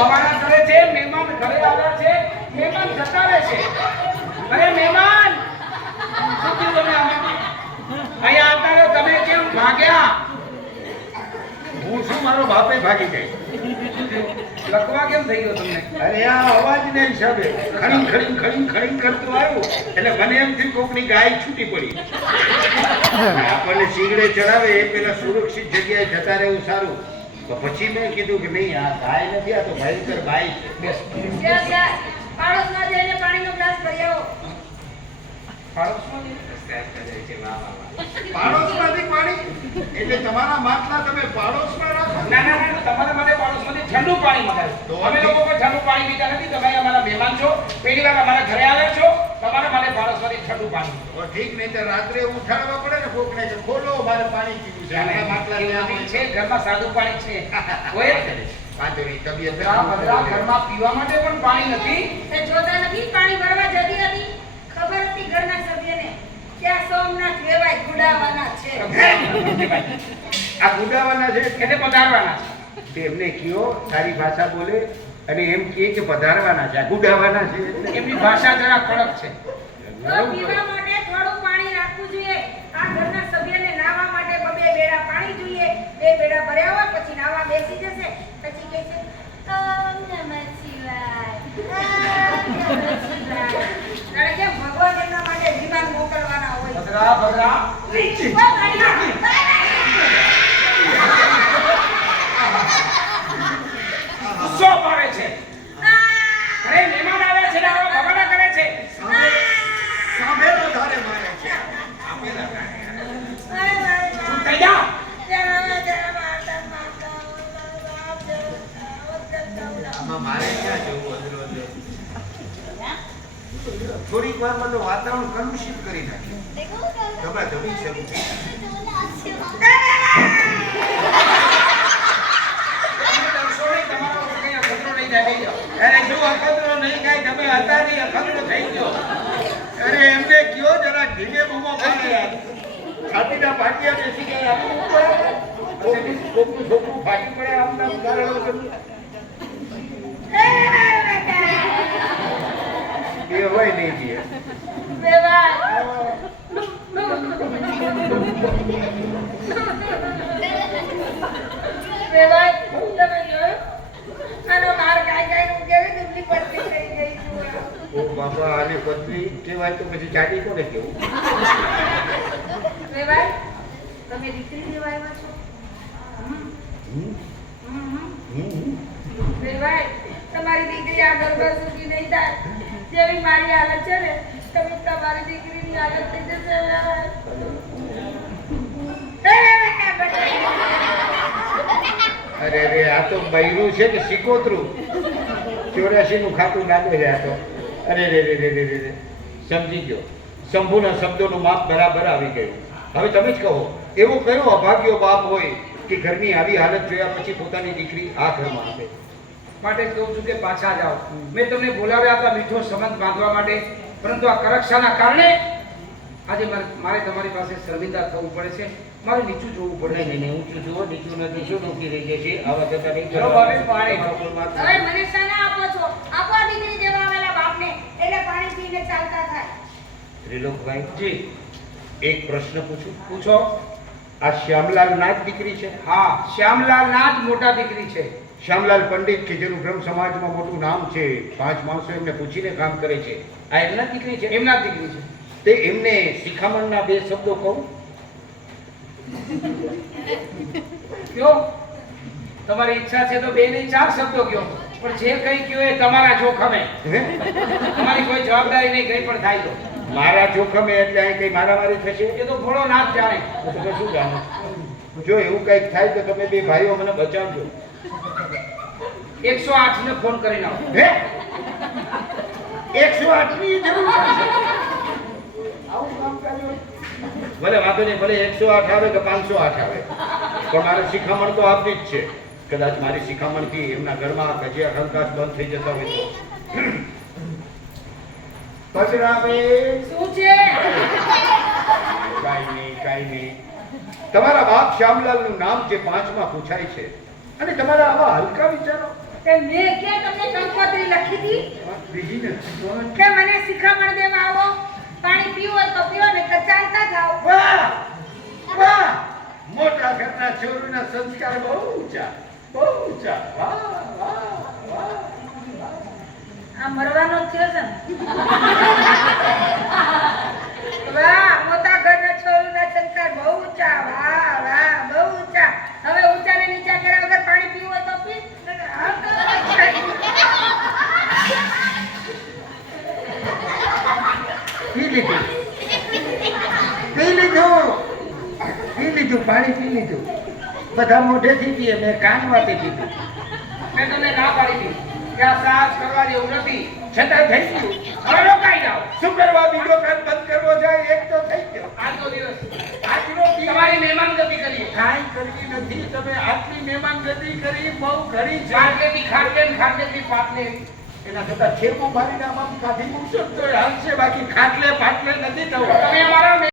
ભવાના કરે છે, મહેમાન ઘરે આવ્યા છે, મહેમાન જતા રહે છે. અરે મહેમાન, શું થયું તમે આમાં? અહીંયા આવતા રહો, તમે કેમ ભાગ્યા? હું શું, મારો બાપે ભાગી ગઈ. લખવા કેમ થઈ ગયો તમને? અરે આ અવાજને હિસાબે ખડીંગ ખડીંગ ખડીંગ ખડીંગ કરતું આવ્યું એટલે મને એમ થયું કોકની ગાય છૂટી પડી. આપણને શીંગડે ચડાવે એ પેલા સુરક્ષિત જગ્યાએ જતા રહેવું સારું. તો પછી મેં કીધું કે નહીં, આ ગાય નથી, આ તો ભયંકર બાઈ છે. પાડોશમાં જઈને પાણીનો ગ્લાસ ભરી આવો. પાડોશમાં પાડોશમાંથી પાણી એટલે તમારા માટલા તમે પાડોશમાં રાખો? ના ના ના, તમારા માટે પાડોશમાંથી ઠંડુ પાણી મંગાવ્યું. અમે લોકો કોઈ ઠંડુ પાણી પીતા નથી. તમે અમારા મહેમાન છો, પહેલી વાર અમારા ઘરે આવ્યા છો, તમારા માટે પાડોશમાંથી ઠંડુ પાણી. તો ઠીક, નહીં તો રાત્રે ઉઠાડવા પડે ને કોકને કે ખોલો, મારે પાણી પીવું છે. આ માટલા ત્યાં છે, ઘરમાં સાદું પાણી છે. હોય વાંધો નહીં, તબિયત ઘરમાં પીવા માટે પણ પાણી નથી. તે જોતા નથી પાણી ભરવા જતી હતી. ખબર હતી ઘરના સભ્યને ત્યાં સોમનાથ વેવાય ગુડાવાના છે. આ ગુડાવાના છે એટલે પધારવાના તે એમને કયો સારી ભાષા બોલે અને એમ કહે કે પધારવાના છે. આ ગુડાવાના છે છે. એમની ભાષા જરા કડક છે. તો પીવા માટે થોડું પાણી રાખવું જોઈએ. આ ઘરના સભ્યને નાહવા માટે બે બેડા પાણી જોઈએ. બે બેડા ભર્યા હોય પછી નાહવા બેસી જશે. પછી કહે છે ઓમ નમઃ શિવાય, ઓમ નમઃ શિવાય. કારણ કે ભગવાન એમના માટે વિમાન મોકલવાના હોય. ભદ્રા ભદ્રા ગુસ્સો પાડે છે. અરે મહેમાન આવ્યા છે ને આવા ભગવાના કરે છે. સાંભળો ધારે મારે છે. આપેલા ચૂપ થઈ જા. આમાં મારે ક્યાં જવું? અંદરો અંદર થોડીક વારમાં તો વાતાવરણ કલુષિત કરી નાખ્યું. ગમે જમી શકું. અરે જો અખતરો નહીં કાંઈ, તમે હતા નહીં, અખતરો થઈ ગયો. અરે એમને કયો જરા ધીમે બૂમો પાડી. છાતીના પાટિયા બેસી ગયા. છોકરું છોકરું ફાટી પડે આમ નામ ઉદાહરણો કરું. એ હોય નહીં દે. ઓ બાપા, આને પત્ની કહેવાય તો પછી ચાટી કોને કેવું? તમે દીકરી લેવા આવ્યા છો? તમારી દીકરી આ ગર્ભ સુખી નહીં થાય જેવી મારી હાલત છે ને, તમે તમારી દીકરીની હાલત થઈ જશે. અરે રે, આ તો બૈરું છે કે સિકોતરું? 84 નું ખાતું લાગે છે આ તો. અરે રે રે રે રે રે, સમજી ગયો. શંભુના શબ્દોનું માપ બરાબર આવી ગયું. હવે તમે જ કહો, એવો કયો અભાગ્યો બાપ હોય કે ઘરની આવી હાલત જોયા પછી પોતાની દીકરી આ ઘરમાં આપે? માટે કહું છું કે પાછા જાઓ. મેં તમને બોલાવ્યા હતા મીઠો સંબંધ બાંધવા માટે, પરંતુ આ કરક્ષાના કારણે આજે મારે તમારી પાસે શર્મિંદા થવું પડે છે. મારે નીચું જોવું પડે. નહીં નહીં, ઊંચું જુઓ, નીચું નથી. શું નોકી રહી જશે? આવા જતા નહીં. ચલો ભાભી, પાણી. હવે મને શાના આપો છો? આપો આ દીકરી દેવા આવેલા બાપને, એટલે પાણી પીને ચાલતા થાય. ત્રિલોકભાઈ, જી એક પ્રશ્ન પૂછું? પૂછો. આ શ્યામલાલ ના જ દીકરી છે? હા, શ્યામલાલ ના જ મોટા દીકરી છે. શ્યામલાલ પંડિત કે જેનું બ્રહ્મ સમાજમાં મોટું નામ છે, 5 માણસો એમને પૂછીને કામ કરે છે, આ એમના દીકરી છે? એમના જ દીકરી છે. તે એમને શિખામણના 2 શબ્દો કહું? કયો? તમારી ઈચ્છા છે તો 2 નહીં 4 શબ્દો કયો, પણ જે કઈ કયો એ તમારા જોખમે. તમારી કોઈ જવાબદારી નહીં, કઈ પણ થાય તો. મારા જોખમે એટલે અહીં કઈ મારામારી થશે? એ તો ભોળો નાથ જાણે. તો તમે શું જાણો? જો એવું કઈક થાય તો તમે 2 ભાઈઓ મને બચાવજો. 108 ને ફોન કરીને આવો. હે? 108 ની જરૂર પડશે? આવું કામ કર્યું? ભલે વાંધો નહીં, ભલે 108 આવે કે 508 આવે, પણ મારે શિખામણ તો આપવી જ છે. કદાચ મારી શિખામણથી એમના ઘરમાં કજિયા ખંકાસ બંધ થઈ જતા હોય તો. પજરાબેન, શું છે? કાંઈ નહીં. તમારા બાપ શ્યામલાલ નું નામ જે 5માં પૂછાય છે અને તમારા આવા હલકા વિચારો? કે મેં કે તમને કંકોત્રી લખી હતી બીજી નથી કોણ? કે મને શિખામણ દેવા આવો, પાણી પીવું હોય તો પીવો ને ચાલતા જાઓ. વાહ વાહ, મોટા ઘરના છોરુના સંસ્કાર બહુ ઊંચા, બહુ ઊંચા. વાહ વાહ વાહ. આ મરવાનો જ છે ને. વાહ, મોટા ઘરના છોરુના સંસ્કાર બહુ ઊંચા. વાહ વાહ, બહુ ઊંચા. હવે ઊંચા ને નીચા કર્યા વગર પાણી પીવું હોય તો પી. પી લીધું, પી લીધું, પી લીધું, પાણી પી લીધું. બધા મોઢેથી પીએ, મેં કાનમાંથી પીધું. મેં તમને ના પાડી હતી કે આ સાહસ કરવા જેવું નથી. છતાં થઈ ગયું. હવે રોકાઈ જાઓ. શું કરવા? બીજો કાન બંધ કરવો જાય, એક તો થઈ ગયો. આજનો દિવસ આજનો દિવસ તમારી મહેમાનગતિ કરીએ. કાંઈ કરવી નથી. તમે આટલી મહેમાનગતિ કરી, બહુ ઘણી છે. ખાટલેથી ખાટલે ને ખાટલેથી પાટલે. એના કરતા થેપો મારીને આમ કાઢી મૂકશો તો હાલશે. બાકી ખાટલે પાટલે નથી થવું. તમે અમારા